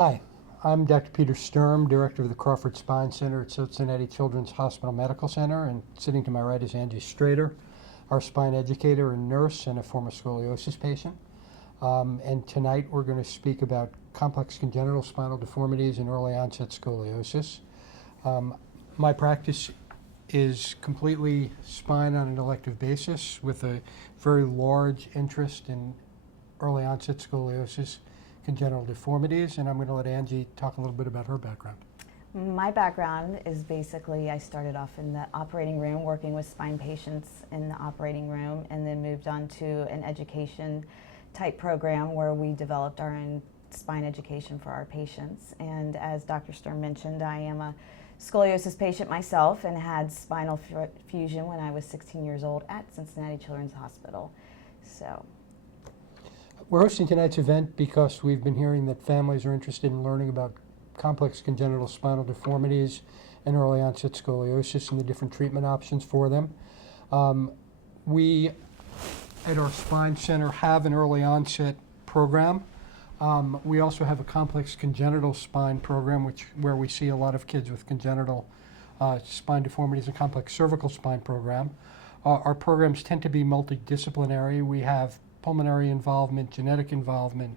Hi, I'm Dr. Peter Sturm, Director of the Crawford Spine Center at Cincinnati Children's Hospital Medical Center, and sitting to my right is Angie Strader, our spine educator and nurse and a former scoliosis patient. And tonight we're going to speak about complex congenital spinal deformities and early onset scoliosis. My practice is completely spine on an elective basis with a very large interest in early onset scoliosis, congenital deformities, and I'm going to let Angie talk a little bit about her background. My background is basically I started off in the operating room working with spine patients in the operating room, and then moved on to an education type program where we developed our own spine education for our patients. And as Dr. Sturm mentioned, I am a scoliosis patient myself and had spinal fusion when I was 16 years old at Cincinnati Children's Hospital. So We're hosting tonight's event because we've been hearing that families are interested in learning about complex congenital spinal deformities and early onset scoliosis and the different treatment options for them. We at our spine center have an early onset program. We also have a complex congenital spine program, where we see a lot of kids with congenital spine deformities, and complex cervical spine program. Our programs tend to be multidisciplinary. We have pulmonary involvement, genetic involvement.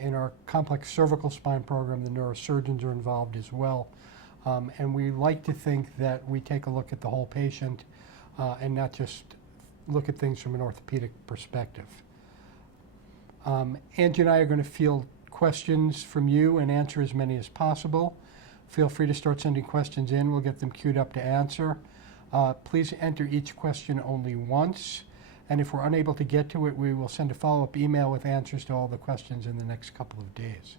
In our complex cervical spine program, the neurosurgeons are involved as well. And we like to think that we take a look at the whole patient and not just look at things from an orthopedic perspective. Angie and I are going to field questions from you and answer as many as possible. Feel free to start sending questions in. We'll get them queued up to answer. Please enter each question only once. And if we're unable to get to it, we will send a follow-up email with answers to all the questions in the next couple of days.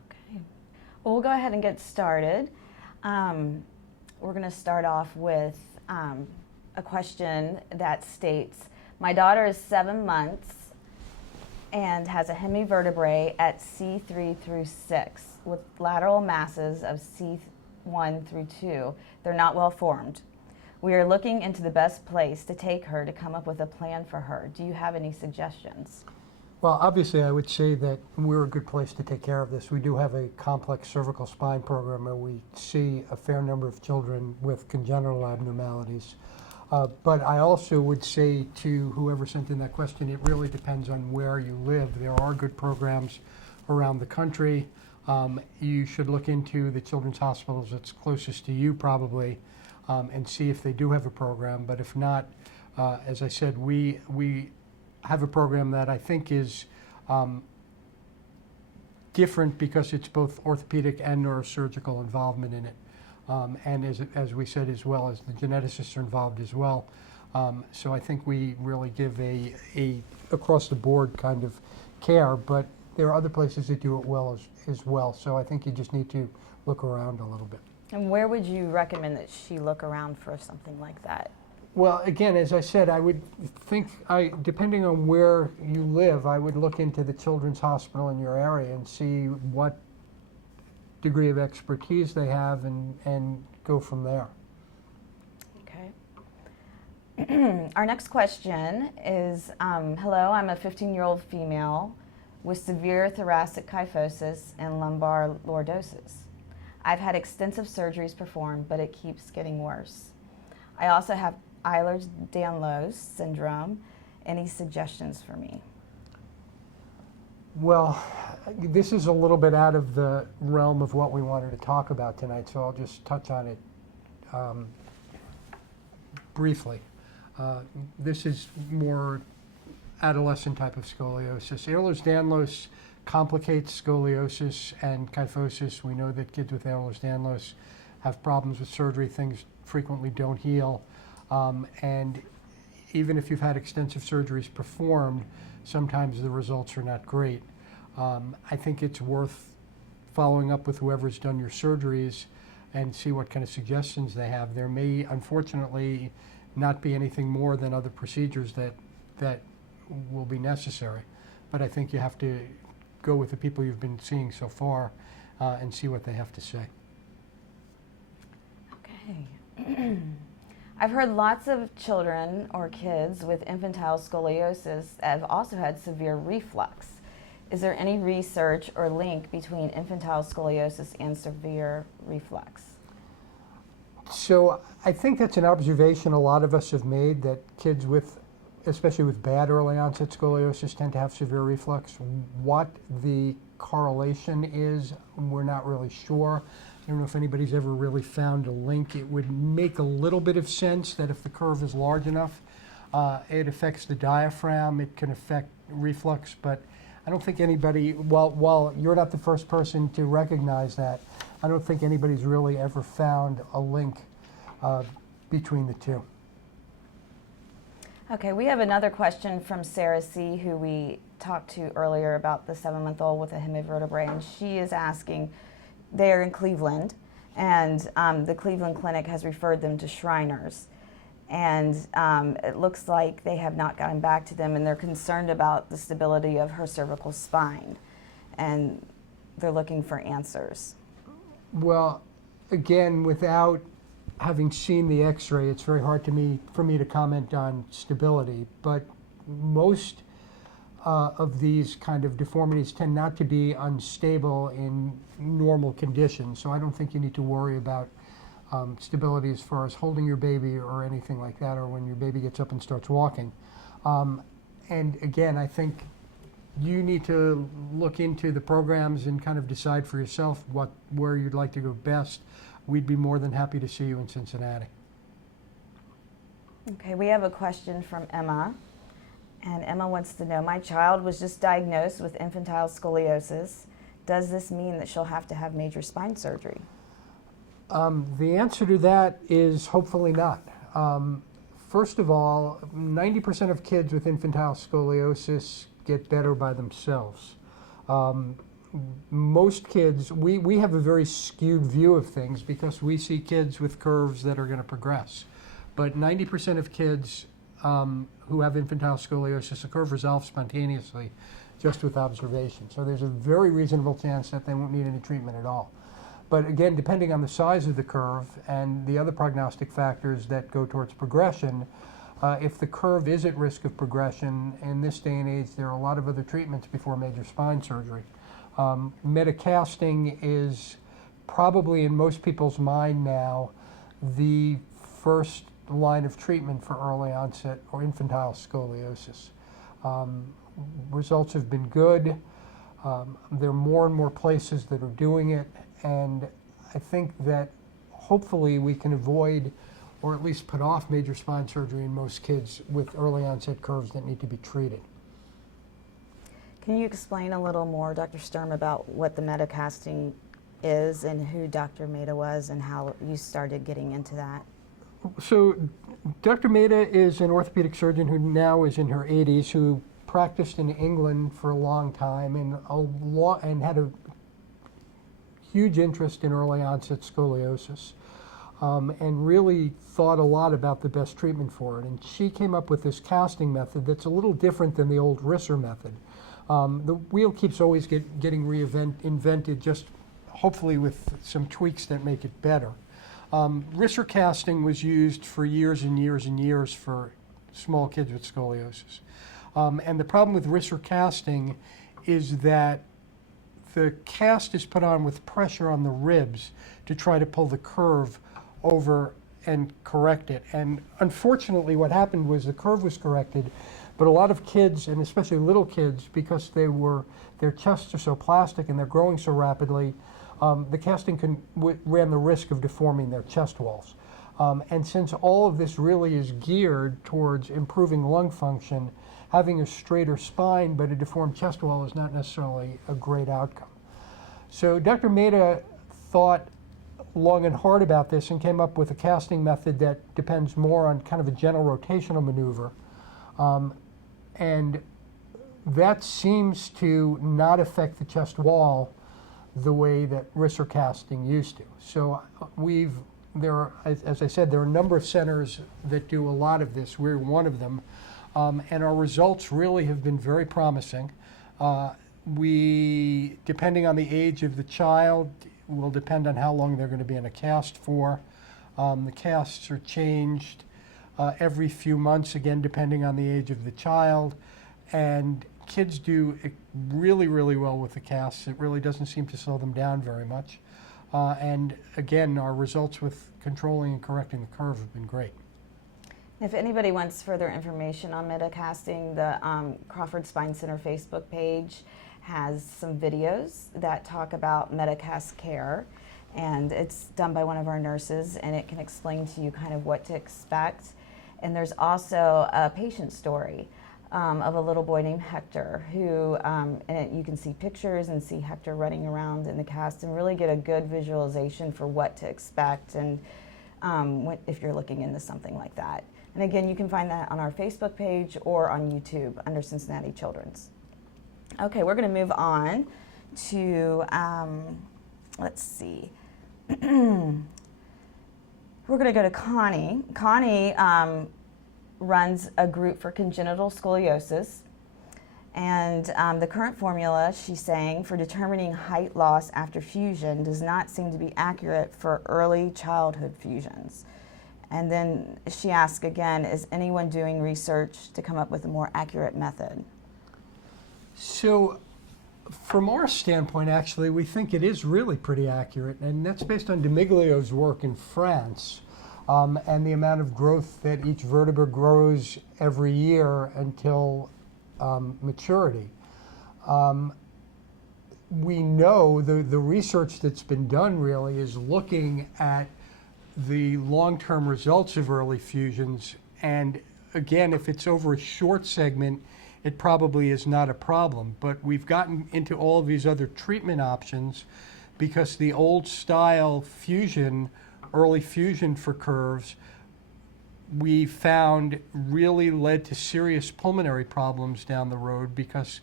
okay. Well, we'll go ahead and get started. We're going to start off with a question that states, my daughter is 7 months and has a hemivertebrae at C3 through 6 with lateral masses of C1 through 2. They're not well formed. We are looking into the best place to take her to come up with a plan for her. Do you have any suggestions? Well, obviously, I would say that we're a good place to take care of this. We do have a complex cervical spine program, and we see a fair number of children with congenital abnormalities. But I also would say to whoever sent in that question, it really depends on where you live. There are good programs around the country. You should look into the children's hospitals that's closest to you, probably, and see if they do have a program. But if not, as I said, we have a program that I think is different because it's both orthopedic and neurosurgical involvement in it. And as we said, as well as the geneticists are involved as well. So I think we really give a across the board kind of care, but there are other places that do it well as well. So I think you just need to look around a little bit. And where would you recommend that she look around for something like that? Well, again, as I said, I would think, depending on where you live, I would look into the children's hospital in your area and see what degree of expertise they have and go from there. Okay. Our next question is, hello, I'm a 15-year-old female with severe thoracic kyphosis and lumbar lordosis. I've Extensive surgeries performed, but it keeps getting worse. I also have Ehlers-Danlos syndrome. Any suggestions for me? Well, this is a little bit out of the realm of what we wanted to talk about tonight, so I'll just touch on it briefly. This is more adolescent type of scoliosis. Ehlers-Danlos complicates scoliosis and kyphosis. We know that kids with Ehlers-Danlos have problems with surgery. Things frequently don't heal. And even if you've had extensive surgeries performed, sometimes the results are not great. I think it's worth following up with whoever's done your surgeries and see what kind of suggestions they have. There may, unfortunately, not be anything more than other procedures that will be necessary. But I think you have to go with the people you've been seeing so far and see what they have to say. Okay. I've heard lots of children or kids with infantile scoliosis have also had severe reflux. Is there any research or link between infantile scoliosis and severe reflux? So I think that's an observation a lot of us have made, that kids with, especially with bad early onset scoliosis, tend to have severe reflux. What the correlation is, we're not really sure. I don't know if anybody's ever really found a link. It would make a little bit of sense that if the curve is large enough, it affects the diaphragm, it can affect reflux, but I don't think anybody, while you're not the first person to recognize that, I don't think anybody's really ever found a link between the two. Okay, we have another question from Sarah C., who we talked to earlier about the 7-month-old with a hemivertebrae, and she is asking, they are in Cleveland, and the Cleveland Clinic has referred them to Shriners. And it looks like they have not gotten back to them, and they're concerned about the stability of her cervical spine, and they're looking for answers. Well, again, without having seen the x-ray, it's very hard for me to comment on stability, but most of these kind of deformities tend not to be unstable in normal conditions, so I don't think you need to worry about stability as far as holding your baby or anything like that, or when your baby gets up and starts walking. And again, I think you need to look into the programs and kind of decide for yourself where you'd like to go best. We'd be more than happy to see you in Cincinnati. Okay, we have a question from Emma, and Emma wants to know, my child was just diagnosed with infantile scoliosis. Does this mean that she'll have to have major spine surgery? The answer to that is hopefully not. First of all, 90% of kids with infantile scoliosis get better by themselves. Most kids, we have a very skewed view of things because we see kids with curves that are going to progress. But 90% of kids who have infantile scoliosis, the curve resolves spontaneously just with observation. So there's a very reasonable chance that they won't need any treatment at all. But again, depending on the size of the curve and the other prognostic factors that go towards progression, if the curve is at risk of progression, in this day and age, there are a lot of other treatments before major spine surgery. Metacasting is probably in most people's mind now the first line of treatment for early onset or infantile scoliosis. Results have been good. There are more and more places that are doing it, and I think that hopefully we can avoid or at least put off major spine surgery in most kids with early onset curves that need to be treated. Can you explain a little more, Dr. Sturm, about what the metacasting is and who Dr. Mehta was and how you started getting into that? So Dr. Mehta is an orthopedic surgeon who now is in her 80s, who practiced in England for a long time and had a huge interest in early onset scoliosis, and really thought a lot about the best treatment for it. And she came up with this casting method that's a little different than the old Risser method. The wheel keeps always getting invented, just hopefully with some tweaks that make it better. Risser casting was used for years and years and years for small kids with scoliosis. And the problem with Risser casting is that the cast is put on with pressure on the ribs to try to pull the curve over and correct it. And unfortunately, what happened was the curve was corrected, but a lot of kids, and especially little kids, because their chests are so plastic and they're growing so rapidly, the casting ran the risk of deforming their chest walls. And since all of this really is geared towards improving lung function, having a straighter spine but a deformed chest wall is not necessarily a great outcome. So Dr. Mehta thought long and hard about this and came up with a casting method that depends more on kind of a gentle rotational maneuver. And that seems to not affect the chest wall the way that Risser casting used to. So as I said, there are a number of centers that do a lot of this. We're one of them. And our results really have been very promising. Depending on the age of the child, will depend on how long they're going to be in a cast for. The casts are changed every few months, again, depending on the age of the child. And kids do really, really well with the casts. It really doesn't seem to slow them down very much. And again, our results with controlling and correcting the curve have been great. If anybody wants further information on metacasting, the Crawford Spine Center Facebook page has some videos that talk about metacast care, and it's done by one of our nurses, and it can explain to you kind of what to expect. And there's also a patient story of a little boy named Hector who, and you can see pictures and see Hector running around in the cast and really get a good visualization for what to expect and if you're looking into something like that. And again, you can find that on our Facebook page or on YouTube under Cincinnati Children's. Okay, we're going to move on to, let's see. We're going to go to Connie. Connie runs a group for congenital scoliosis. And the current formula, she's saying, for determining height loss after fusion does not seem to be accurate for early childhood fusions. And then she asks again, is anyone doing research to come up with a more accurate method? So from our standpoint, actually, we think it is really pretty accurate, and that's based on Demiglio's work in France and the amount of growth that each vertebra grows every year until maturity. We know the research that's been done really is looking at the long-term results of early fusions, and again, if it's over a short segment, it probably is not a problem. But we've gotten into all of these other treatment options because the old style fusion, early fusion for curves, we found really led to serious pulmonary problems down the road because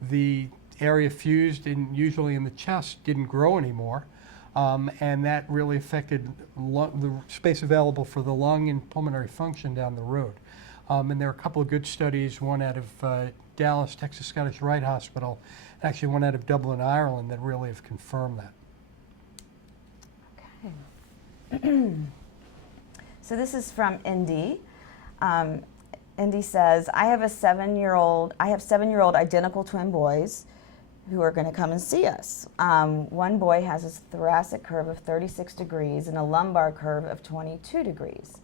the area fused usually in the chest didn't grow anymore. And that really affected the space available for the lung and pulmonary function down the road. And there are a couple of good studies, one out of Dallas, Texas Scottish Rite Hospital, actually one out of Dublin, Ireland, that really have confirmed that. Okay. So this is from Indy. Indy says, I have 7-year-old identical twin boys who are going to come and see us. One boy has a thoracic curve of 36 degrees and a lumbar curve of 22 degrees.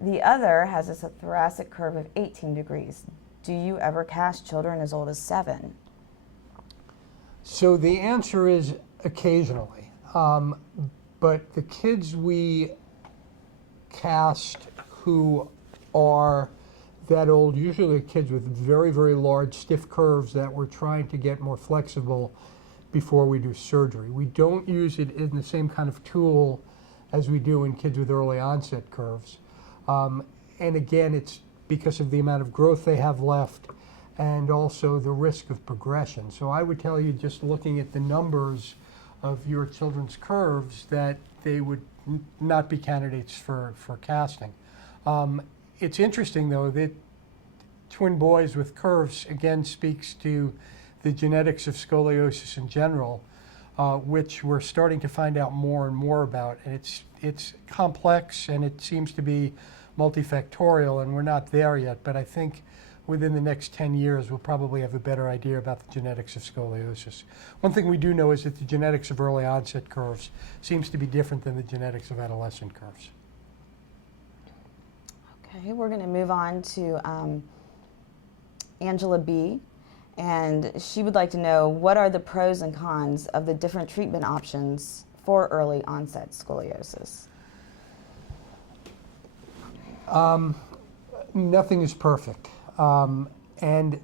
The other has a thoracic curve of 18 degrees. Do you ever cast children as old as 7? So the answer is occasionally. But the kids we cast who are that old, usually kids with very, very large stiff curves that we're trying to get more flexible before we do surgery. We don't use it in the same kind of tool as we do in kids with early onset curves. And again, it's because of the amount of growth they have left and also the risk of progression. So I would tell you, just looking at the numbers of your children's curves, that they would not be candidates for casting. It's interesting, though, that twin boys with curves, again, speaks to the genetics of scoliosis in general, which we're starting to find out more and more about. And it's complex, and it seems to be multifactorial, and we're not there yet. But I think within the next 10 years, we'll probably have a better idea about the genetics of scoliosis. One thing we do know is that the genetics of early onset curves seems to be different than the genetics of adolescent curves. Okay, we're going to move on to Angela B. And she would like to know, what are the pros and cons of the different treatment options for early onset scoliosis? Nothing is perfect. And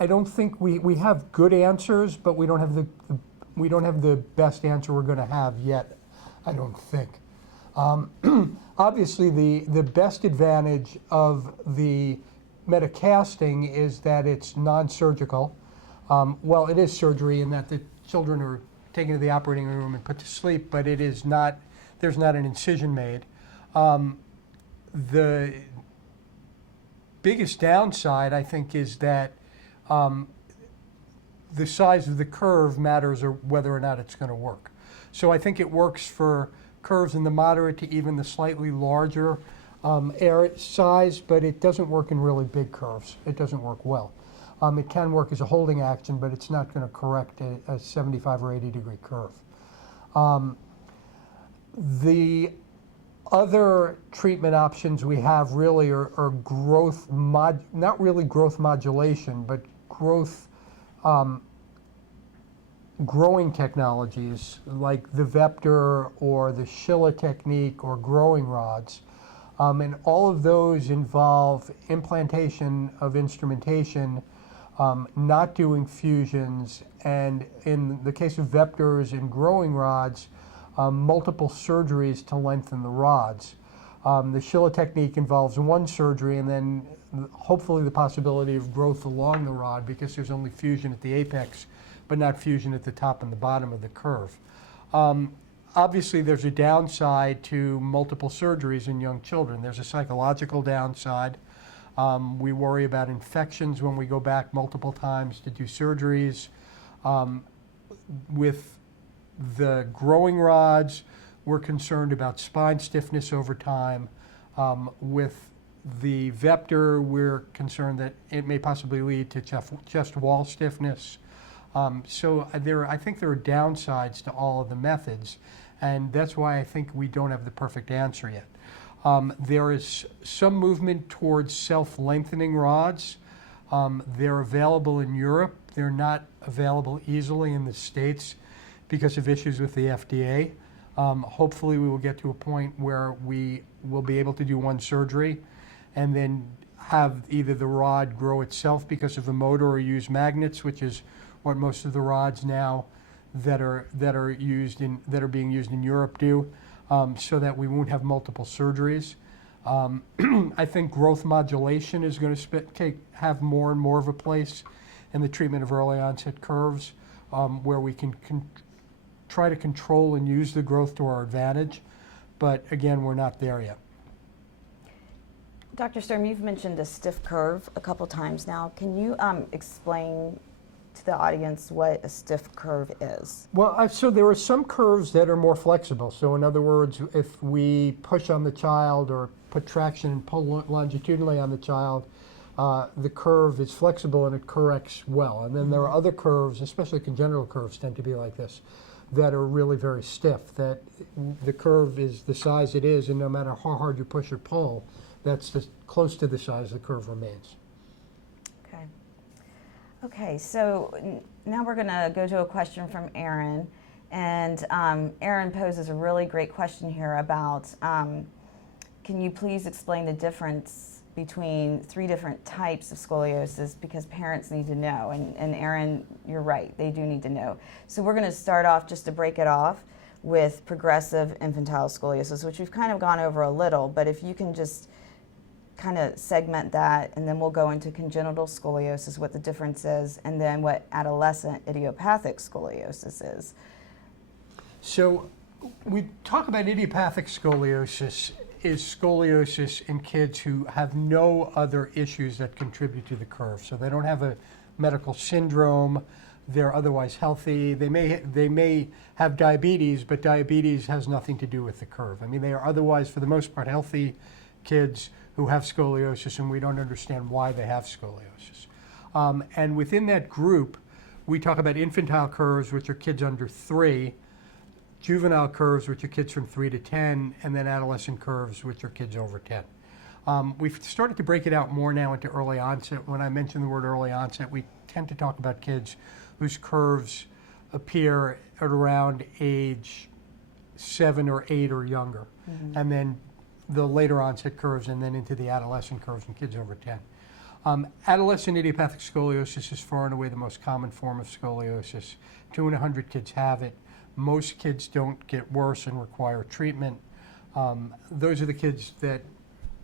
I don't think we have good answers, but we don't have the best answer we're going to have yet, I don't think. Obviously, the best advantage of the metacasting is that it's non-surgical. Well, it is surgery in that the children are taken to the operating room and put to sleep, but it is not, there's not an incision made. The biggest downside, I think, is that the size of the curve matters or whether or not it's going to work. So I think it works for curves in the moderate to even the slightly larger air size, but it doesn't work in really big curves. It doesn't work well. It can work as a holding action, but it's not going to correct a 75 or 80 degree curve. The other treatment options we have really are not really growth modulation, but growing technologies like the Vector or the Schiller technique or growing rods. And all of those involve implantation of instrumentation, not doing fusions, and in the case of vectors and growing rods, multiple surgeries to lengthen the rods. The Schiller technique involves one surgery and then hopefully the possibility of growth along the rod because there's only fusion at the apex, but not fusion at the top and the bottom of the curve. Obviously, there's a downside to multiple surgeries in young children. There's a psychological downside. We worry about infections when we go back multiple times to do surgeries. With the growing rods, we're concerned about spine stiffness over time. With the Vector, we're concerned that it may possibly lead to chest wall stiffness. So I think there are downsides to all of the methods, and that's why I think we don't have the perfect answer yet. There is some movement towards self-lengthening rods. They're available in Europe. They're not available easily in the States because of issues with the FDA. Hopefully we will get to a point where we will be able to do one surgery and then have either the rod grow itself because of the motor or use magnets, which is what most of the rods now that are being used in Europe do, so that we won't have multiple surgeries. I think growth modulation is going to have more and more of a place in the treatment of early onset curves, where we can try to control and use the growth to our advantage. But again, we're not there yet. Dr. Sturm, you've mentioned a stiff curve a couple times now. Can you explain to the audience what a stiff curve is? Well, so there are some curves that are more flexible. So in other words, if we push on the child or put traction and pull longitudinally on the child, the curve is flexible and it corrects well. And then there are other curves, especially congenital curves tend to be like this, that are really very stiff, that the curve is the size it is, and no matter how hard you push or pull, that's close to the size the curve remains. Okay. Okay, so now we're going to go to a question from Aaron. And Aaron poses a really great question here about, can you please explain the difference between 3 different types of scoliosis, because parents need to know. And Aaron, you're right, they do need to know. So we're going to start off, just to break it off, with progressive infantile scoliosis, which we've kind of gone over a little, but if you can just kind of segment that, and then we'll go into congenital scoliosis, what the difference is, and then what adolescent idiopathic scoliosis is. So we talk about idiopathic scoliosis is scoliosis in kids who have no other issues that contribute to the curve. So they don't have a medical syndrome, they're otherwise healthy. They may have diabetes, but diabetes has nothing to do with the curve. I mean, they are otherwise, for the most part, healthy kids who have scoliosis, and we don't understand why they have scoliosis. And within that group, we talk about infantile curves, which are kids under 3, juvenile curves, which are kids from 3 to 10, and then adolescent curves, which are kids over 10. We've started to break it out more now into early onset. When I mention the word early onset, we tend to talk about kids whose curves appear at around age 7 or 8 or younger, and then the later onset curves, and then into the adolescent curves in kids over 10. Adolescent idiopathic scoliosis is far and away the most common form of scoliosis. 2 in 100 kids have it. Most kids don't get worse and require treatment. Those are the kids that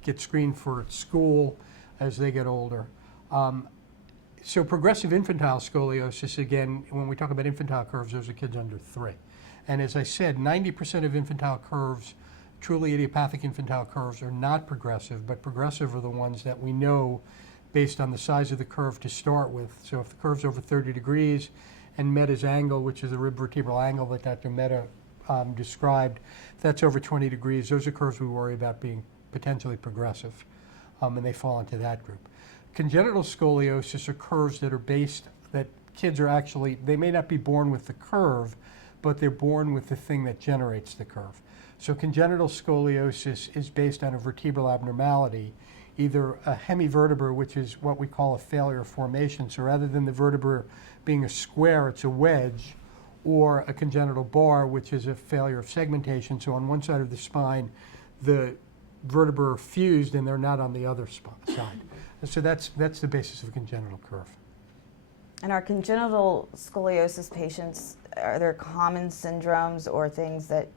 get screened for school as they get older. So progressive infantile scoliosis, again, when we talk about infantile curves, those are kids under 3. And as I said, 90% of infantile curves, truly idiopathic infantile curves, are not progressive, but progressive are the ones that we know based on the size of the curve to start with. So if the curve's over 30 degrees and Meta's angle, which is the rib vertebral angle that Dr. Meta described, if that's over 20 degrees, those are curves we worry about being potentially progressive, and they fall into that group. Congenital scoliosis are curves that are based, that kids are actually, they may not be born with the curve, but they're born with the thing that generates the curve. So congenital scoliosis is based on a vertebral abnormality, either a hemivertebra, which is what we call a failure of formation. So rather than the vertebra being a square, it's a wedge, or a congenital bar, which is a failure of segmentation. So on one side of the spine, the vertebrae are fused and they're not on the other side. So that's the basis of a congenital curve. And are congenital scoliosis patients, are there common syndromes or things that,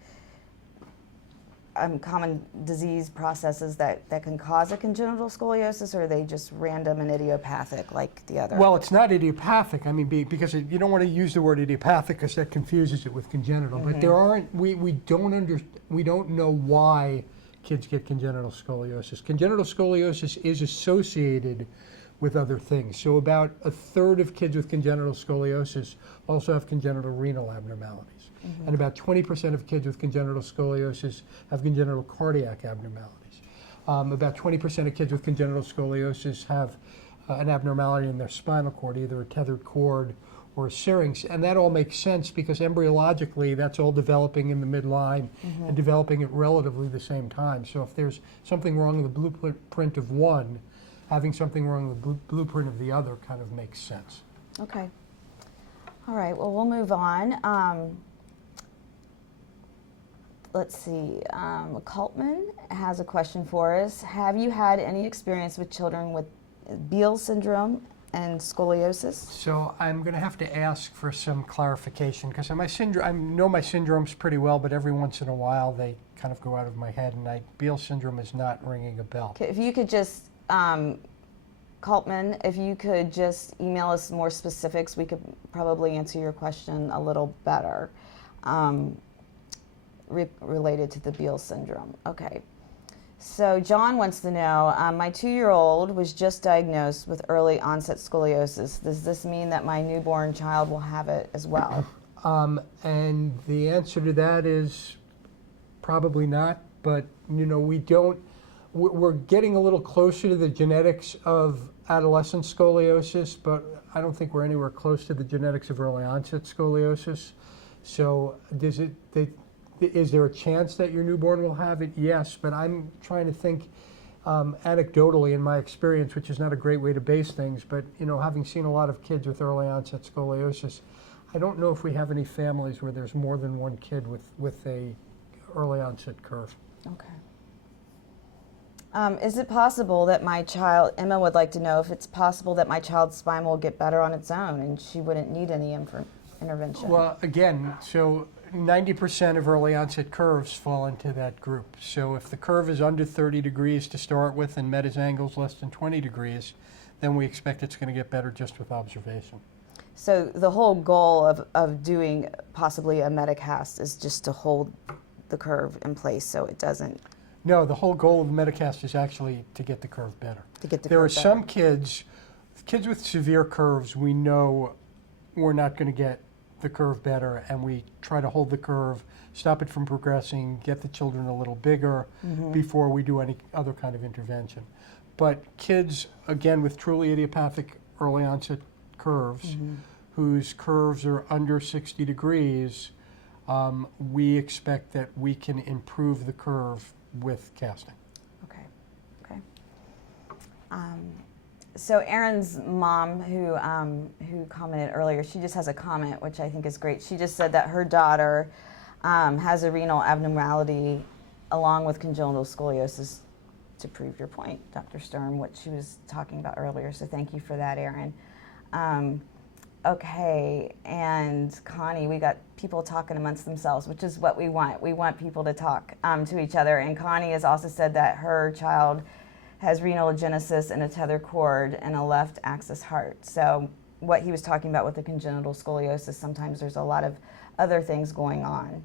common disease processes that can cause a congenital scoliosis, or are they just random and idiopathic like the other? Well, it's not idiopathic. I mean, because you don't want to use the word idiopathic because that confuses it with congenital. But there aren't. We don't know why kids get congenital scoliosis. Congenital scoliosis is associated with other things. So about a third of kids with congenital scoliosis also have congenital renal abnormalities. And about 20% of kids with congenital scoliosis have congenital cardiac abnormalities. About 20% of kids with congenital scoliosis have an abnormality in their spinal cord, either a tethered cord or a syrinx. And that all makes sense because embryologically that's all developing in the midline and developing at relatively the same time. So if there's something wrong with the blueprint of one, having something wrong with the blueprint of the other kind of makes sense. Okay. All right, well, we'll move on. Let's see, Cultman has a question for us. Have you had any experience with children with Beal syndrome and scoliosis? So I'm going to have to ask for some clarification because I know my syndromes pretty well, but every once in a while they kind of go out of my head, and Beal syndrome is not ringing a bell. Okay, if you could just, Cultman, if you could just email us more specifics, we could probably answer your question a little better. Related to the Beal syndrome. Okay. So John wants to know, my 2-year-old was just diagnosed with early onset scoliosis. Does this mean that my newborn child will have it as well? And the answer to that is probably not, but we're getting a little closer to the genetics of adolescent scoliosis, but I don't think we're anywhere close to the genetics of early onset scoliosis. So is there a chance that your newborn will have it? Yes, but I'm trying to think anecdotally in my experience, which is not a great way to base things, but having seen a lot of kids with early onset scoliosis, I don't know if we have any families where there's more than one kid with a early onset curve. Okay. Is it possible that my child, Emma would like to know if it's possible that my child's spine will get better on its own and she wouldn't need any intervention? Well, again, so 90% of early onset curves fall into that group. So if the curve is under 30 degrees to start with and Meta's angle's less than 20 degrees, then we expect it's going to get better just with observation. So the whole goal of doing possibly a Metacast is just to hold the curve in place so it doesn't... No, the whole goal of the Metacast is actually to get the curve better. There are some kids with severe curves, we know we're not going to get the curve better, and we try to hold the curve, stop it from progressing, get the children a little bigger before we do any other kind of intervention. But kids, again, with truly idiopathic early onset curves, whose curves are under 60 degrees, we expect that we can improve the curve with casting. Okay. So Aaron's mom, who commented earlier, she just has a comment, which I think is great. She just said that her daughter has a renal abnormality along with congenital scoliosis, to prove your point, Dr. Sturm, what she was talking about earlier. So thank you for that, Aaron. Okay, and Connie, we got people talking amongst themselves, which is what we want. We want people to talk to each other. And Connie has also said that her child has renal agenesis in a tether cord and a left axis heart. So what he was talking about with the congenital scoliosis, sometimes there's a lot of other things going on.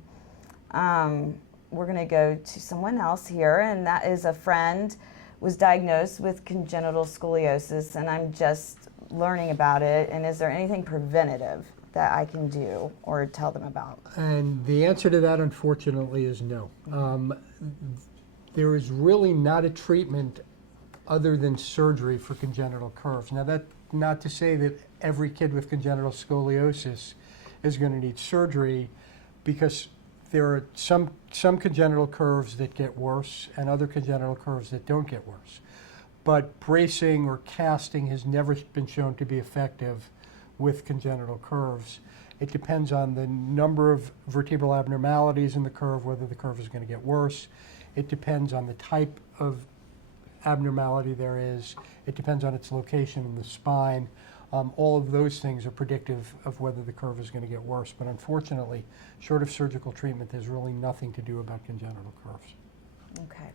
We're going to go to someone else here, and that is a friend was diagnosed with congenital scoliosis, and I'm just learning about it. And is there anything preventative that I can do or tell them about? And the answer to that, unfortunately, is no. there is really not a treatment other than surgery for congenital curves. Now, that's not to say that every kid with congenital scoliosis is going to need surgery, because there are some congenital curves that get worse and other congenital curves that don't get worse. But bracing or casting has never been shown to be effective with congenital curves. It depends on the number of vertebral abnormalities in the curve, whether the curve is going to get worse. It depends on the type of abnormality there is. It depends on its location in the spine. All of those things are predictive of whether the curve is going to get worse. But unfortunately, short of surgical treatment, there's really nothing to do about congenital curves. Okay.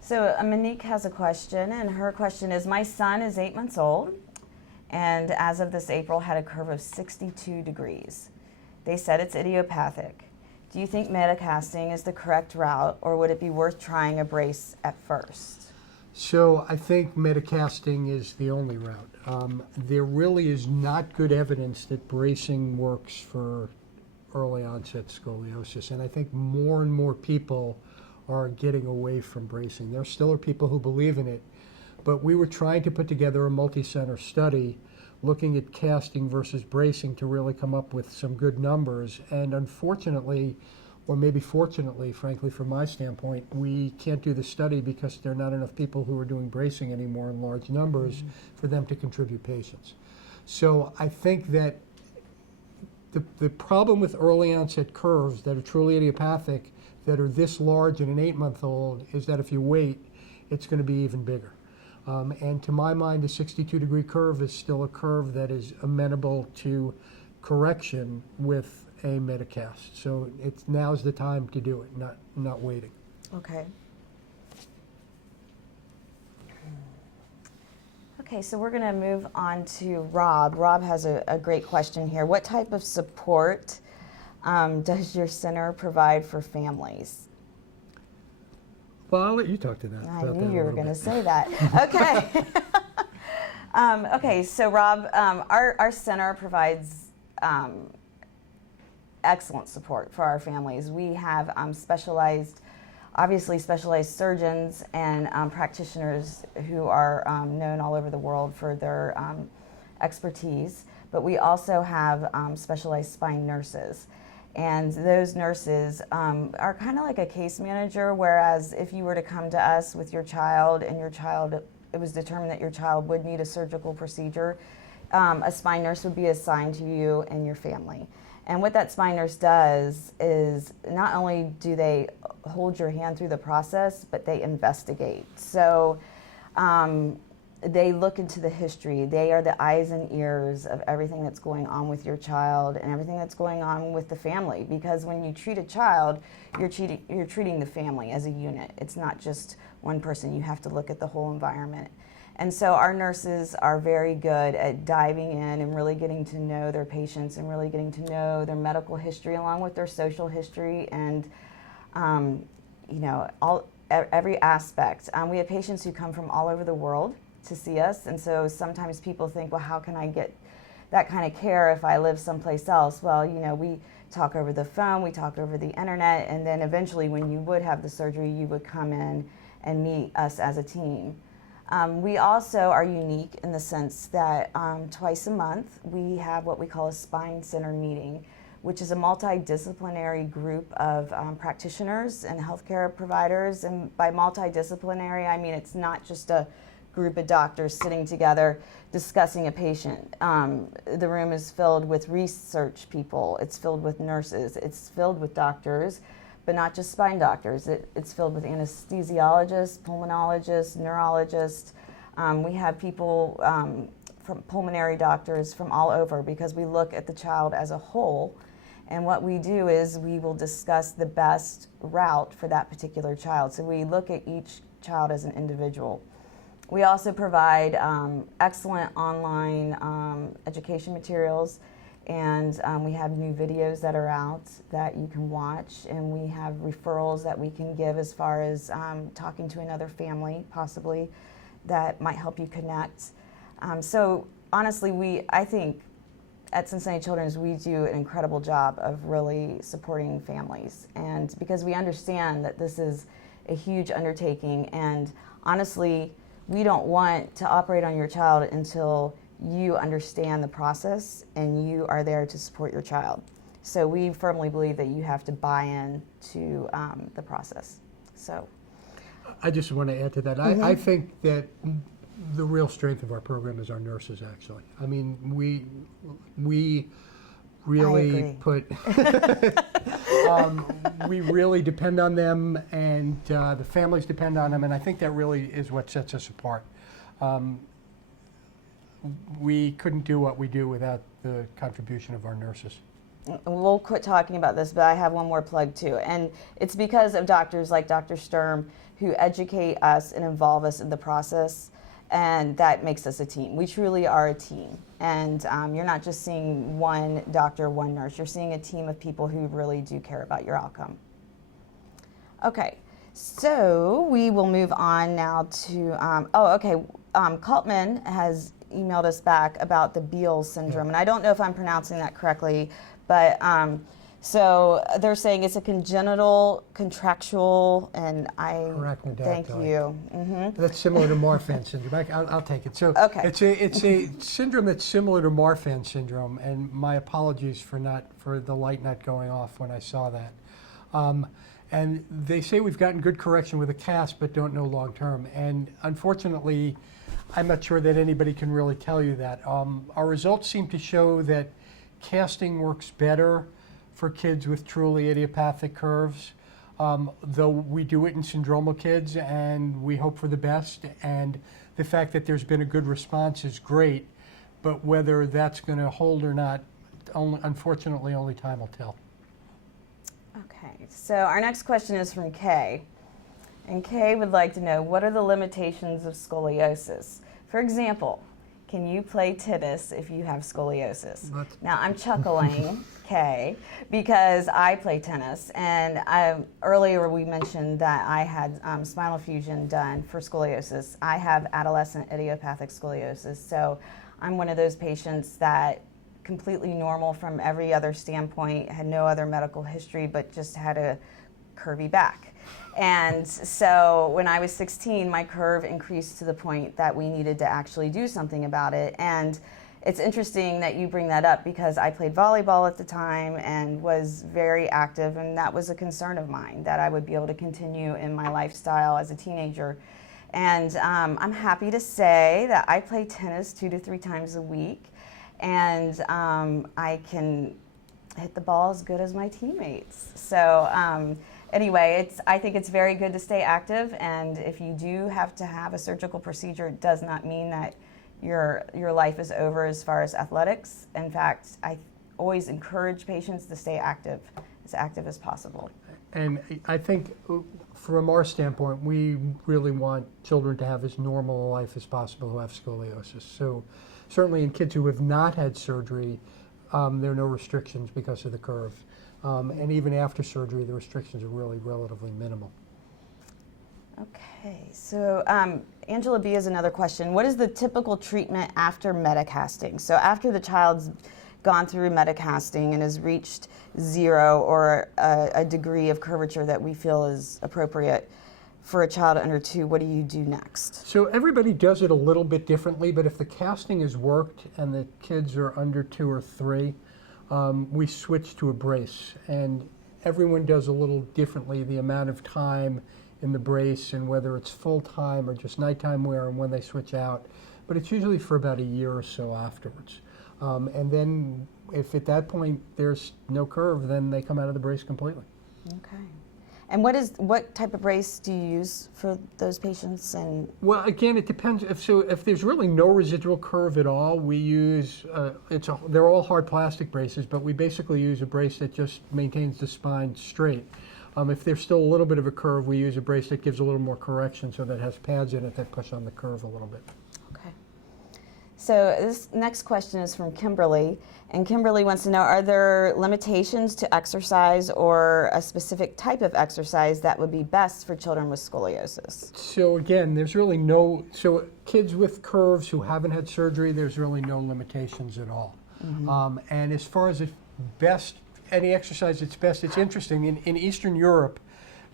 So Monique has a question, and her question is, my son is 8 months old, and as of this April had a curve of 62 degrees. They said it's idiopathic. Do you think metacasting is the correct route, or would it be worth trying a brace at first? So I think metacasting is the only route. There really is not good evidence that bracing works for early onset scoliosis, and I think more and more people are getting away from bracing. There still are people who believe in it, but we were trying to put together a multi-center study looking at casting versus bracing to really come up with some good numbers, and unfortunately, or maybe fortunately, frankly, from my standpoint, we can't do the study because there are not enough people who are doing bracing anymore in large numbers for them to contribute patients. So I think that the problem with early onset curves that are truly idiopathic, that are this large in an 8-month-old, is that if you wait, it's going to be even bigger. And to my mind, a 62-degree curve is still a curve that is amenable to correction with a metacast. So now's the time to do it, not waiting. Okay. Okay, so we're going to move on to Rob. Rob has a great question here. What type of support does your center provide for families? Well, I'll let you talk to that. I knew you were going to say that. Okay. Okay, so Rob, our center provides excellent support for our families. We have specialized surgeons and practitioners who are known all over the world for their expertise, but we also have specialized spine nurses. And those nurses are kind of like a case manager, whereas if you were to come to us with your child and it was determined that your child would need a surgical procedure, a spine nurse would be assigned to you and your family. And what that spine nurse does is not only do they hold your hand through the process, but they investigate. So they look into the history. They are the eyes and ears of everything that's going on with your child and everything that's going on with the family. Because when you treat a child, you're treating the family as a unit. It's not just one person. You have to look at the whole environment. And so our nurses are very good at diving in and really getting to know their patients and really getting to know their medical history along with their social history and, every aspect. We have patients who come from all over the world to see us, and so sometimes people think, well, how can I get that kind of care if I live someplace else? Well, we talk over the phone, we talk over the internet, and then eventually when you would have the surgery, you would come in and meet us as a team. We also are unique in the sense that twice a month we have what we call a spine center meeting, which is a multidisciplinary group of practitioners and healthcare providers. And by multidisciplinary, I mean it's not just a group of doctors sitting together discussing a patient. The room is filled with research people, it's filled with nurses, it's filled with doctors, but not just spine doctors. It's filled with anesthesiologists, pulmonologists, neurologists. We have people from pulmonary doctors from all over because we look at the child as a whole. And what we do is we will discuss the best route for that particular child. So we look at each child as an individual. We also provide excellent online education materials. And we have new videos that are out that you can watch, and we have referrals that we can give as far as talking to another family, possibly, that might help you connect. So honestly, I think at Cincinnati Children's we do an incredible job of really supporting families, and because we understand that this is a huge undertaking. And honestly, we don't want to operate on your child until you understand the process and you are there to support your child. So we firmly believe that you have to buy in to the process. So I just want to add to that. I think that the real strength of our program is our nurses, actually. I mean, we really put, we really depend on them, and the families depend on them, and I think that really is what sets us apart. We couldn't do what we do without the contribution of our nurses. We'll quit talking about this, but I have one more plug too. And it's because of doctors like Dr. Sturm who educate us and involve us in the process, and that makes us a team. We truly are a team. And you're not just seeing one doctor, one nurse. You're seeing a team of people who really do care about your outcome. Okay, so we will move on now to, Kaltman has emailed us back about the Beals syndrome. And I don't know if I'm pronouncing that correctly, but so they're saying it's a congenital contractual, and thank you. That's similar to Marfan syndrome. I'll take it. So okay. It's a syndrome that's similar to Marfan syndrome, and my apologies for the light not going off when I saw that. And they say we've gotten good correction with a cast, but don't know long term. And unfortunately, I'm not sure that anybody can really tell you that. Our results seem to show that casting works better for kids with truly idiopathic curves, though we do it in syndromal kids, and we hope for the best. And the fact that there's been a good response is great, but whether that's going to hold or not, unfortunately, only time will tell. Okay, so our next question is from Kay. And Kay would like to know, what are the limitations of scoliosis? For example, can you play tennis if you have scoliosis? Now, I'm chuckling, Kay, because I play tennis. And earlier we mentioned that I had spinal fusion done for scoliosis. I have adolescent idiopathic scoliosis. So I'm one of those patients that completely normal from every other standpoint, had no other medical history, but just had a curvy back. And so when I was 16, my curve increased to the point that we needed to actually do something about it. And it's interesting that you bring that up, because I played volleyball at the time and was very active, and that was a concern of mine, that I would be able to continue in my lifestyle as a teenager. And I'm happy to say that I play tennis 2 to 3 times a week, and I can hit the ball as good as my teammates. So anyway, I think it's very good to stay active, and if you do have to have a surgical procedure, it does not mean that your life is over as far as athletics. In fact, I always encourage patients to stay active as possible. And I think from our standpoint, we really want children to have as normal a life as possible who have scoliosis. So certainly in kids who have not had surgery, there are no restrictions because of the curve. And even after surgery, the restrictions are really relatively minimal. Okay, so Angela B. has another question. What is the typical treatment after metacasting? So after the child's gone through metacasting and has reached 0 or a degree of curvature that we feel is appropriate for a child under 2, what do you do next? So everybody does it a little bit differently, but if the casting has worked and the kids are under 2 or 3, we switch to a brace, and everyone does a little differently, the amount of time in the brace and whether it's full-time or just nighttime wear and when they switch out, but it's usually for about a year or so afterwards. And then if at that point there's no curve, then they come out of the brace completely. Okay. And what type of brace do you use for those patients? And well, again, it depends. If there's really no residual curve at all, we use they're all hard plastic braces, but we basically use a brace that just maintains the spine straight. If there's still a little bit of a curve, we use a brace that gives a little more correction, so that has pads in it that push on the curve a little bit. Okay. So this next question is from Kimberly, and Kimberly wants to know, are there limitations to exercise or a specific type of exercise that would be best for children with scoliosis? So again, there's really kids with curves who haven't had surgery, there's really no limitations at all. Mm-hmm. And as far as any exercise that's best, it's interesting. In Eastern Europe,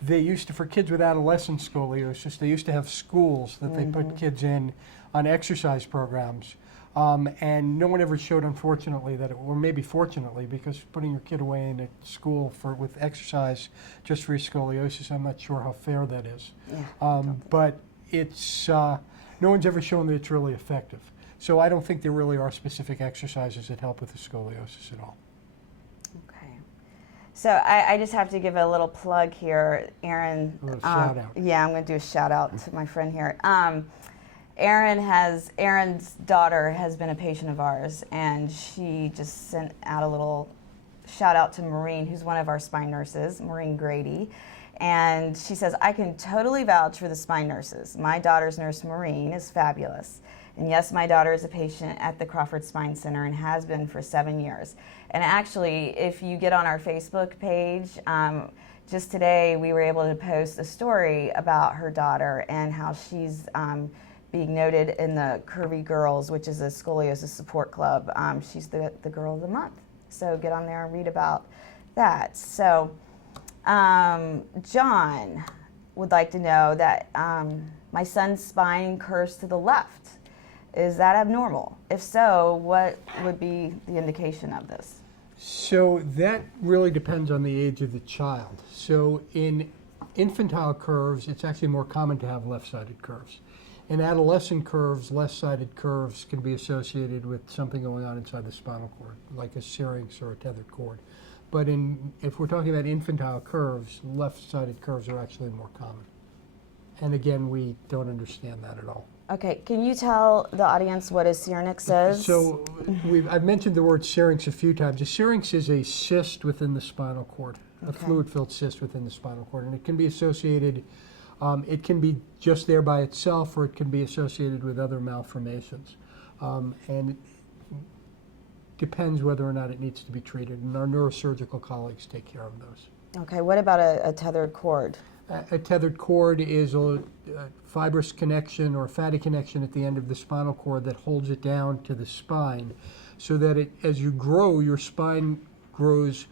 they used to, for kids with adolescent scoliosis, they used to have schools that they put kids in on exercise programs. And no one ever showed, unfortunately, that, or maybe fortunately, because putting your kid away in a school with exercise just for your scoliosis, I'm not sure how fair that is. Yeah, But it's, no one's ever shown that it's really effective. So I don't think there really are specific exercises that help with the scoliosis at all. okay. So I just have to give a little plug here, Aaron. A little shout out. Yeah, I'm going to do a shout out to my friend here. Aaron's daughter has been a patient of ours, and she just sent out a little shout out to Maureen, who's one of our spine nurses, Maureen Grady. And she says, I can totally vouch for the spine nurses. My daughter's nurse, Maureen, is fabulous. And yes, my daughter is a patient at the Crawford Spine Center and has been for 7 years. And actually, if you get on our Facebook page, just today we were able to post a story about her daughter and how she's being noted in the Curvy Girls, which is a scoliosis support club. She's the girl of the month. So get on there and read about that. So John would like to know that my son's spine curves to the left. Is that abnormal? If so, what would be the indication of this? So that really depends on the age of the child. So in infantile curves, it's actually more common to have left-sided curves. In adolescent curves, left-sided curves can be associated with something going on inside the spinal cord, like a syrinx or a tethered cord. But if we're talking about infantile curves, left-sided curves are actually more common. And again, we don't understand that at all. Okay, can you tell the audience what a syrinx is? So I've mentioned the word syrinx a few times. A syrinx is a cyst within the spinal cord, a fluid-filled cyst within the spinal cord, and it can be associated. It can be just there by itself, or it can be associated with other malformations. And it depends whether or not it needs to be treated, and our neurosurgical colleagues take care of those. Okay, what about a tethered cord? A tethered cord is a fibrous connection or fatty connection at the end of the spinal cord that holds it down to the spine, so that as you grow, your spine grows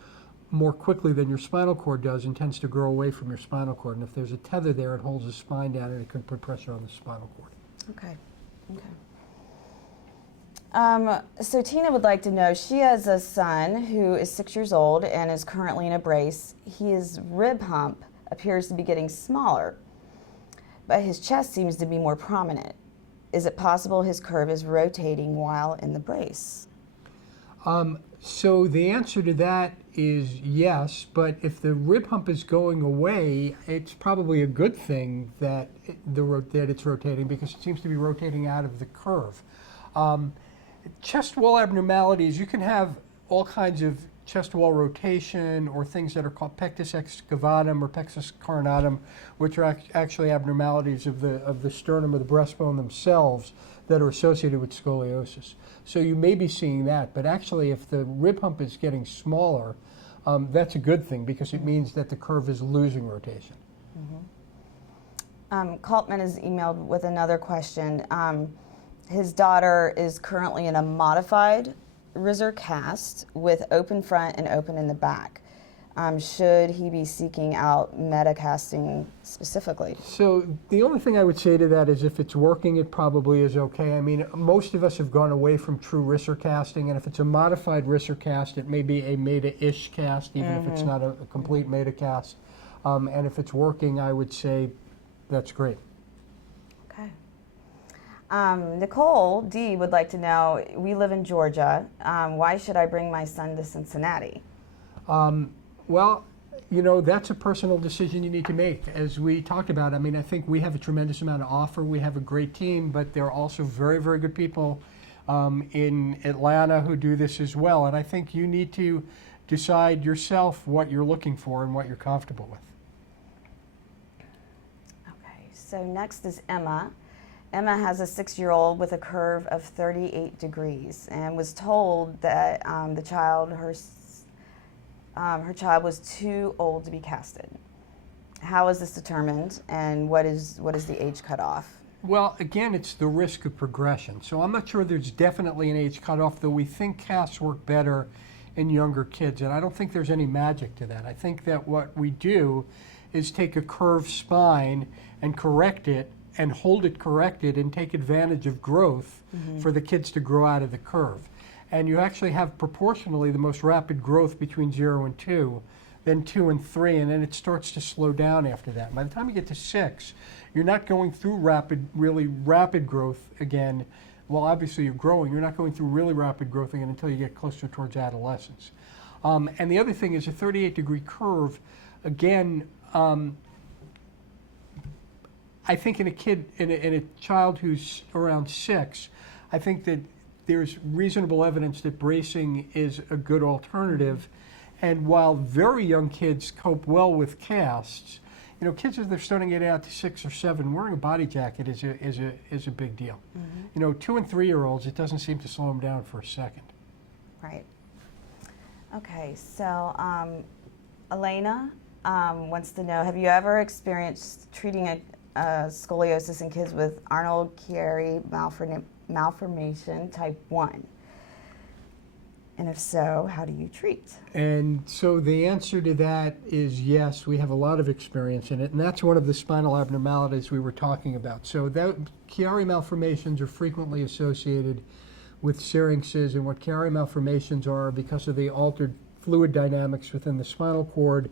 more quickly than your spinal cord does and tends to grow away from your spinal cord. And if there's a tether there, it holds the spine down and it can put pressure on the spinal cord. Okay. So Tina would like to know, she has a son who is 6 years old and is currently in a brace. His rib hump appears to be getting smaller, but his chest seems to be more prominent. Is it possible his curve is rotating while in the brace? So the answer to that is yes, but if the rib hump is going away, it's probably a good thing that it's rotating, because it seems to be rotating out of the curve. Chest wall abnormalities, you can have all kinds of chest wall rotation or things that are called pectus excavatum or pectus carinatum, which are actually abnormalities of the sternum or the breastbone themselves that are associated with scoliosis. So you may be seeing that, but actually if the rib hump is getting smaller, that's a good thing, because it means that the curve is losing rotation. Kaltman has emailed with another question. His daughter is currently in a modified Risser cast with open front and open in the back. Should he be seeking out metacasting specifically? So the only thing I would say to that is, if it's working, it probably is okay. I mean, most of us have gone away from true Risser casting, and if it's a modified Risser cast, it may be a Meta-ish cast, even if it's not a complete Meta cast. And if it's working, I would say that's great. Okay. Nicole D. would like to know, we live in Georgia. Why should I bring my son to Cincinnati? Well, you know, that's a personal decision you need to make. As we talked about, I mean, I think we have a tremendous amount to offer. We have a great team, but there are also very, very good people in Atlanta who do this as well. And I think you need to decide yourself what you're looking for and what you're comfortable with. Okay, so next is Emma. Emma has a 6-year-old with a curve of 38 degrees and was told that her child was too old to be casted. How is this determined, and what is the age cutoff? Well, again, it's the risk of progression. So I'm not sure there's definitely an age cutoff, though we think casts work better in younger kids, and I don't think there's any magic to that. I think that what we do is take a curved spine and correct it and hold it corrected and take advantage of growth for the kids to grow out of the curve. And you actually have proportionally the most rapid growth between 0 and 2, then 2 and 3, and then it starts to slow down after that. By the time you get to 6, you're not going through really rapid growth again. Well, obviously you're growing. You're not going through really rapid growth again until you get closer towards adolescence. And the other thing is a 38-degree curve, again, I think in a child who's around 6, I think that there's reasonable evidence that bracing is a good alternative. And while very young kids cope well with casts, kids as they're starting to get out to 6 or 7, wearing a body jacket is a big deal. 2 and 3-year-olds, it doesn't seem to slow them down for a second. Right. Okay, so Elena wants to know, have you ever experienced treating a scoliosis in kids with Arnold-Chiari malformation type 1? And if so, how do you treat? And so the answer to that is yes, we have a lot of experience in it, and that's one of the spinal abnormalities we were talking about. So Chiari malformations are frequently associated with syrinxes, and what Chiari malformations are, because of the altered fluid dynamics within the spinal cord,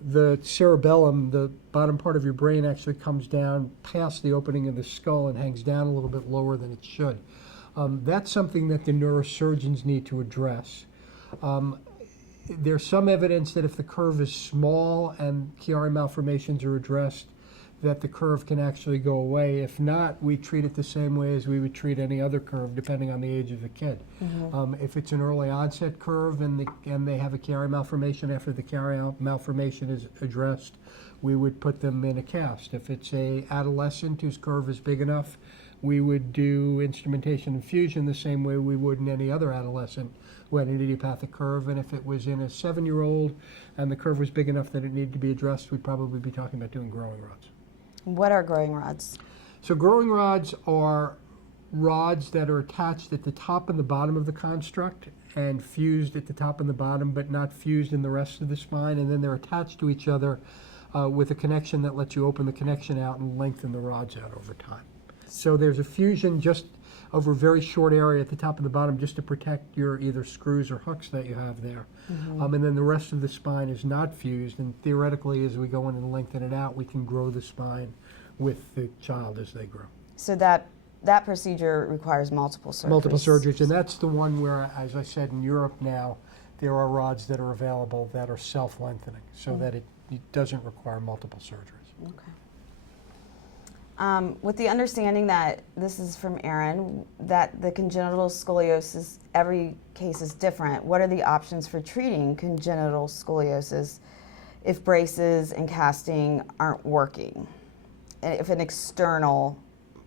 the cerebellum, the bottom part of your brain, actually comes down past the opening of the skull and hangs down a little bit lower than it should. That's something that the neurosurgeons need to address. There's some evidence that if the curve is small and Chiari malformations are addressed, that the curve can actually go away. If not, we treat it the same way as we would treat any other curve, depending on the age of the kid. If it's an early onset curve and they have a Chiari malformation, after the Chiari malformation is addressed, we would put them in a cast. If it's a adolescent whose curve is big enough, we would do instrumentation and fusion the same way we would in any other adolescent who had an idiopathic curve. And if it was in a 7-year-old and the curve was big enough that it needed to be addressed, we'd probably be talking about doing growing rods. What are growing rods? So growing rods are rods that are attached at the top and the bottom of the construct and fused at the top and the bottom, but not fused in the rest of the spine. And then they're attached to each other with a connection that lets you open the connection out and lengthen the rods out over time. So there's a fusion just over a very short area at the top and the bottom just to protect your either screws or hooks that you have there. And then the rest of the spine is not fused, and theoretically as we go in and lengthen it out, we can grow the spine with the child as they grow. So that procedure requires multiple surgeries? Multiple surgeries, and that's the one where, as I said, in Europe now, there are rods that are available that are self-lengthening, so that it doesn't require multiple surgeries. Okay. With the understanding that, this is from Aaron, that the congenital scoliosis, every case is different, what are the options for treating congenital scoliosis if braces and casting aren't working? If an external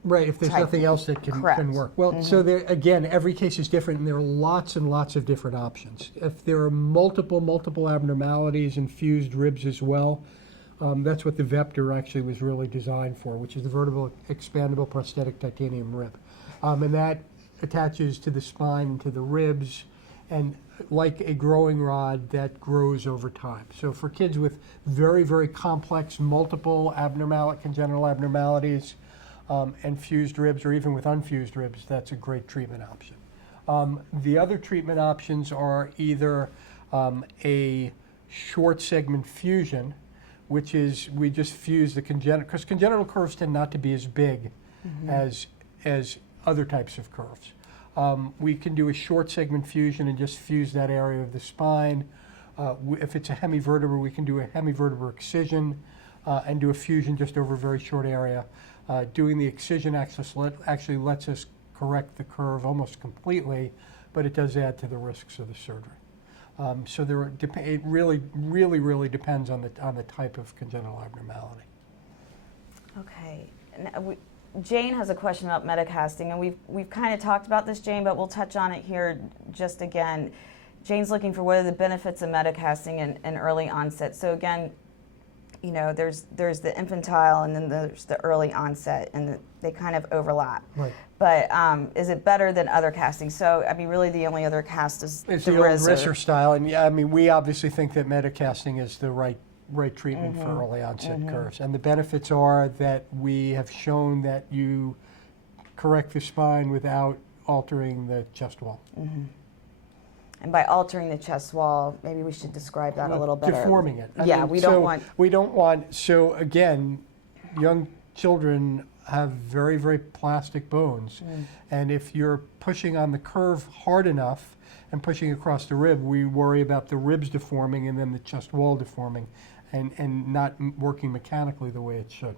Right, if there's nothing else that can work. Well, so there, again, every case is different, and there are lots and lots of different options. If there are multiple abnormalities and fused ribs as well, that's what the Vector actually was really designed for, which is the vertebral expandable prosthetic titanium rib. And that attaches to the spine and to the ribs, and like a growing rod that grows over time. So for kids with very, very complex, multiple congenital abnormalities, and fused ribs, or even with unfused ribs, that's a great treatment option. The other treatment options are either a short segment fusion, which is we just fuse the congenital, because congenital curves tend not to be as big as other types of curves. We can do a short segment fusion and just fuse that area of the spine. If it's a hemivertebra, we can do a hemivertebra excision and do a fusion just over a very short area. Doing the excision actually lets us correct the curve almost completely, but it does add to the risks of the surgery. So it really depends on the type of congenital abnormality. Okay. Now, Jane has a question about metacasting, and we've kind of talked about this, Jane, but we'll touch on it here just again. Jane's looking for what are the benefits of metacasting and early onset. So again, you know, there's the infantile and then there's the early onset, and they kind of overlap. Right. But is it better than other castings? So, I mean, really the only other cast is It's the the old RISR. RISR style, and yeah, I mean, we obviously think that metacasting is the right right treatment for early onset curves. And the benefits are that we have shown that you correct the spine without altering the chest wall. And by altering the chest wall, maybe we should describe that a little better. Deforming it. I Yeah, mean, we don't want. We don't want, so again, young children have very, very plastic bones. And if you're pushing on the curve hard enough and pushing across the rib, we worry about the ribs deforming and then the chest wall deforming and not working mechanically the way it should.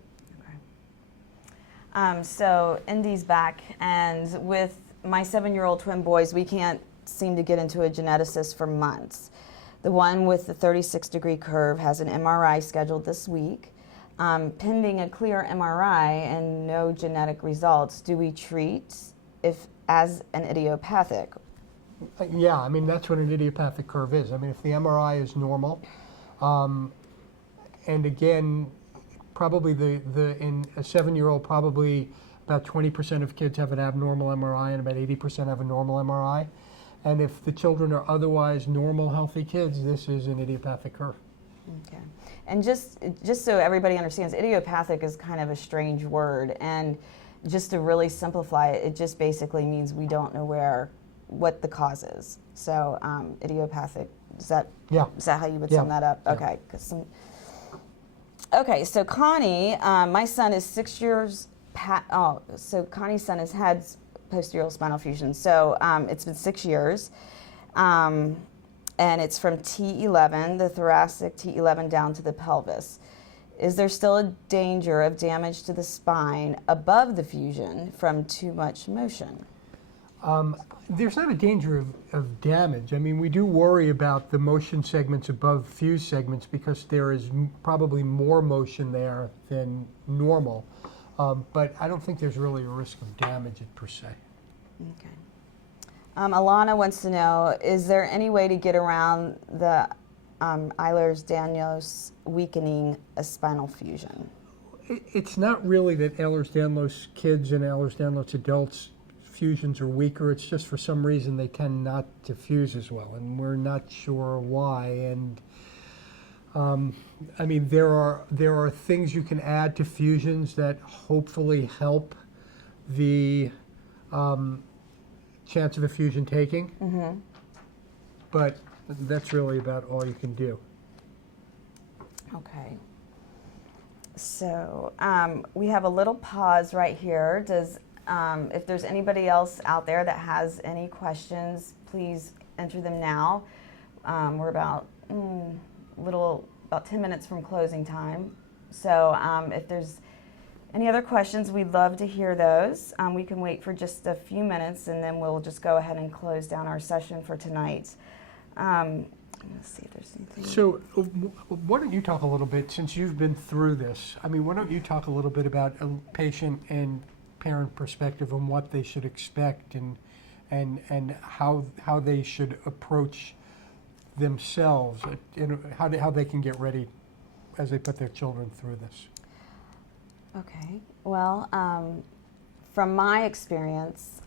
So Indy's back, and with my 7-year-old twin boys, we can't seem to get into a geneticist for months. The one with the 36-degree curve has an MRI scheduled this week. Pending a clear MRI and no genetic results, do we treat as an idiopathic? Yeah, I mean, that's what an idiopathic curve is. I mean, if the MRI is normal, and again, probably in a 7-year-old, probably about 20% of kids have an abnormal MRI and about 80% have a normal MRI. And if the children are otherwise normal, healthy kids, this is an idiopathic curve. Okay. And just so everybody understands, idiopathic is kind of a strange word. And just to really simplify it, it just basically means we don't know what the cause is. So idiopathic, is that how you would sum that up? Yeah. Okay. Okay, so Connie, my son is 6 years, so Connie's son has had posterior spinal fusion. So it's been 6 years, and it's from T11, the thoracic T11 down to the pelvis. Is there still a danger of damage to the spine above the fusion from too much motion? There's not a danger of damage. I mean, we do worry about the motion segments above fused segments because there is probably more motion there than normal. But I don't think there's really a risk of damage per se. Okay. Alana wants to know, is there any way to get around the Ehlers-Danlos weakening a spinal fusion? It's not really that Ehlers-Danlos kids and Ehlers-Danlos adults fusions are weaker. It's just for some reason they tend not to fuse as well, and we're not sure why. And I mean, there are things you can add to fusions that hopefully help the chance of a fusion taking. But that's really about all you can do. Okay. So we have a little pause right here. If there's anybody else out there that has any questions, please enter them now. We're about 10 minutes from closing time. So if there's any other questions, we'd love to hear those. We can wait for just a few minutes and then we'll just go ahead and close down our session for tonight. Let's see if there's anything. So why don't you talk a little bit, since you've been through this, I mean, why don't you talk a little bit about a patient and parent perspective on what they should expect and how they should approach themselves, how they can get ready as they put their children through this. Okay. Well, from my experience,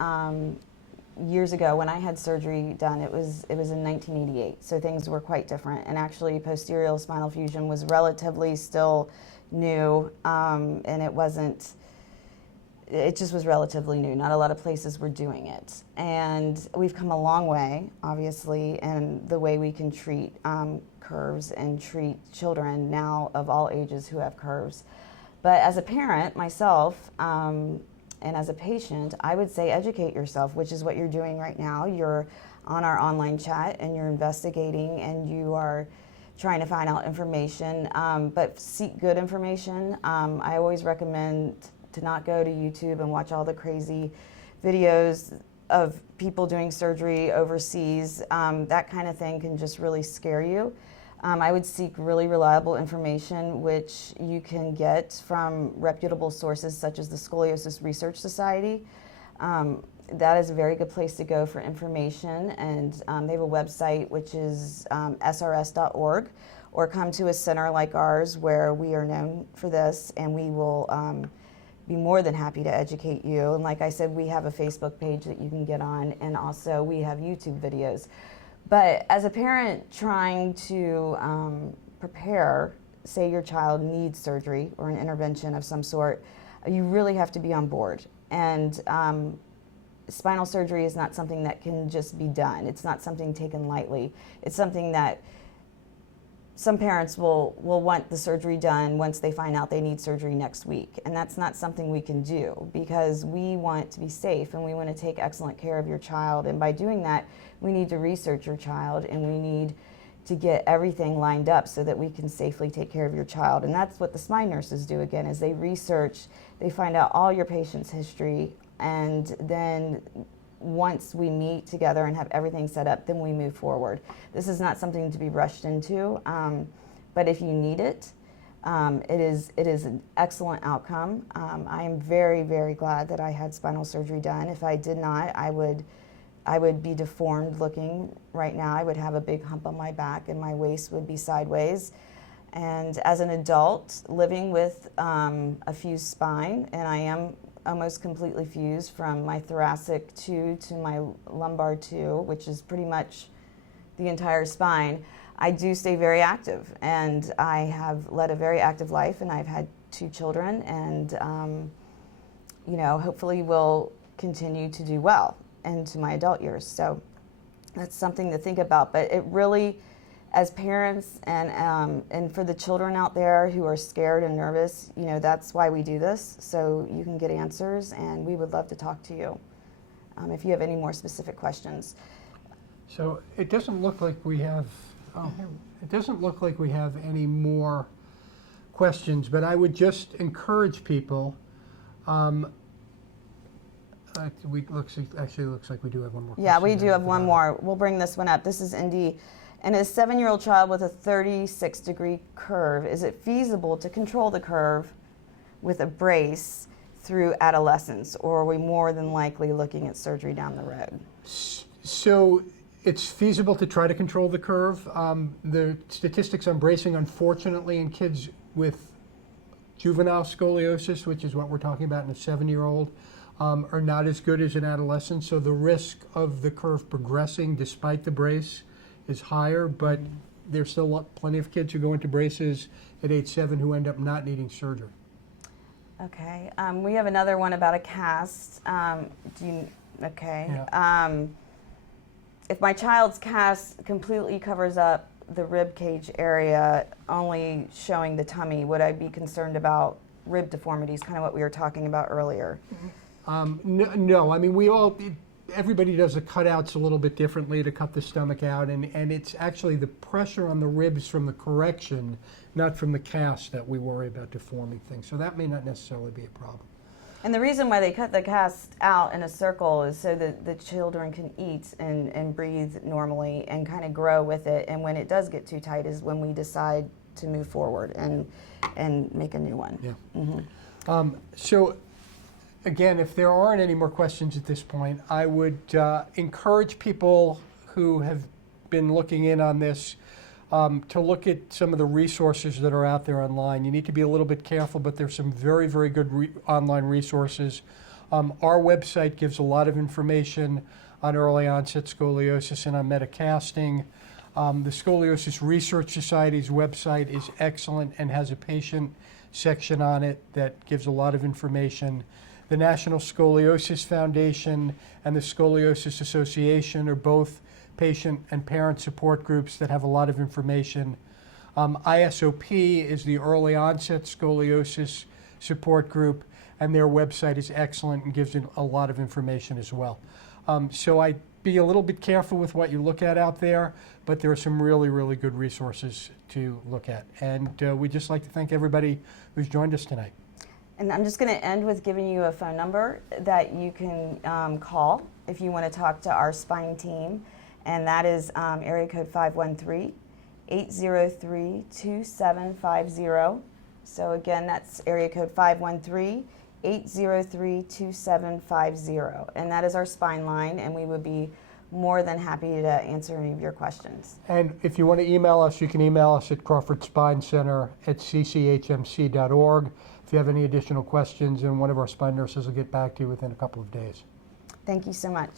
years ago when I had surgery done, it was in 1988, so things were quite different. And actually, posterior spinal fusion was relatively still new, and it just was relatively new. Not a lot of places were doing it. And we've come a long way, obviously, in the way we can treat curves and treat children now of all ages who have curves. But as a parent myself, and as a patient, I would say educate yourself, which is what you're doing right now. You're on our online chat and you're investigating and you are trying to find out information, but seek good information. I always recommend to not go to YouTube and watch all the crazy videos of people doing surgery overseas. That kind of thing can just really scare you. I would seek really reliable information, which you can get from reputable sources such as the Scoliosis Research Society. That is a very good place to go for information, and they have a website which is srs.org, or come to a center like ours where we are known for this, and we will be more than happy to educate you. And like I said, we have a Facebook page that you can get on, and also we have YouTube videos. But as a parent trying to prepare say your child needs surgery or an intervention of some sort, you really have to be on board. And spinal surgery is not something that can just be done. It's not something taken lightly. It's something that some parents will want the surgery done once they find out they need surgery next week. And that's not something we can do, because we want to be safe and we want to take excellent care of your child. And by doing that, we need to research your child, and we need to get everything lined up so that we can safely take care of your child. And that's what the spine nurses do, again, is they research, they find out all your patient's history, and then once we meet together and have everything set up, then we move forward. This is not something to be rushed into, but if you need it, it is an excellent outcome. I am very, very glad that I had spinal surgery done. If I did not, I would be deformed looking right now. I would have a big hump on my back and my waist would be sideways. And as an adult living with a fused spine, and I am almost completely fused from my thoracic 2 to my lumbar 2, which is pretty much the entire spine, I do stay very active. And I have led a very active life, and I've had 2 children, and hopefully will continue to do well into my adult years. So that's something to think about. But it really, as parents and for the children out there who are scared and nervous, that's why we do this, so you can get answers, and we would love to talk to you if you have any more specific questions. So it doesn't look like we have, it doesn't look like we have any more questions, but I would just encourage people, actually looks like we do have one more question. Yeah, we do have one more. We'll bring this one up. This is Indy. And a 7-year-old child with a 36-degree curve, is it feasible to control the curve with a brace through adolescence, or are we more than likely looking at surgery down the road? So it's feasible to try to control the curve. The statistics on bracing, unfortunately, in kids with juvenile scoliosis, which is what we're talking about in a 7-year-old, are not as good as in adolescents. So the risk of the curve progressing despite the brace is higher, but there's still plenty of kids who go into braces at age 7 who end up not needing surgery. Okay. We have another one about a cast. Okay. Yeah. If my child's cast completely covers up the rib cage area, only showing the tummy, would I be concerned about rib deformities, kind of what we were talking about earlier? No, I mean, everybody does the cutouts a little bit differently to cut the stomach out, and it's actually the pressure on the ribs from the correction, not from the cast, that we worry about deforming things. So that may not necessarily be a problem. And the reason why they cut the cast out in a circle is so that the children can eat and breathe normally and kind of grow with it. And when it does get too tight is when we decide to move forward and make a new one. Yeah. Mm-hmm. So again, if there aren't any more questions at this point, I would encourage people who have been looking in on this to look at some of the resources that are out there online. You need to be a little bit careful, but there's some very, very good online resources. Our website gives a lot of information on early onset scoliosis and on metacasting. The Scoliosis Research Society's website is excellent and has a patient section on it that gives a lot of information. The National Scoliosis Foundation and the Scoliosis Association are both patient and parent support groups that have a lot of information. ISOP is the Early Onset Scoliosis Support Group, and their website is excellent and gives a lot of information as well. So I'd be a little bit careful with what you look at out there, but there are some really, really good resources to look at. And we'd just like to thank everybody who's joined us tonight. And I'm just going to end with giving you a phone number that you can call if you want to talk to our spine team. And that is area code 513-803-2750. So again, that's area code 513-803-2750. And that is our spine line, and we would be more than happy to answer any of your questions. And if you want to email us, you can email us at crawfordspinecenter@cchmc.org. If you have any additional questions, and one of our spine nurses will get back to you within a couple of days. Thank you so much.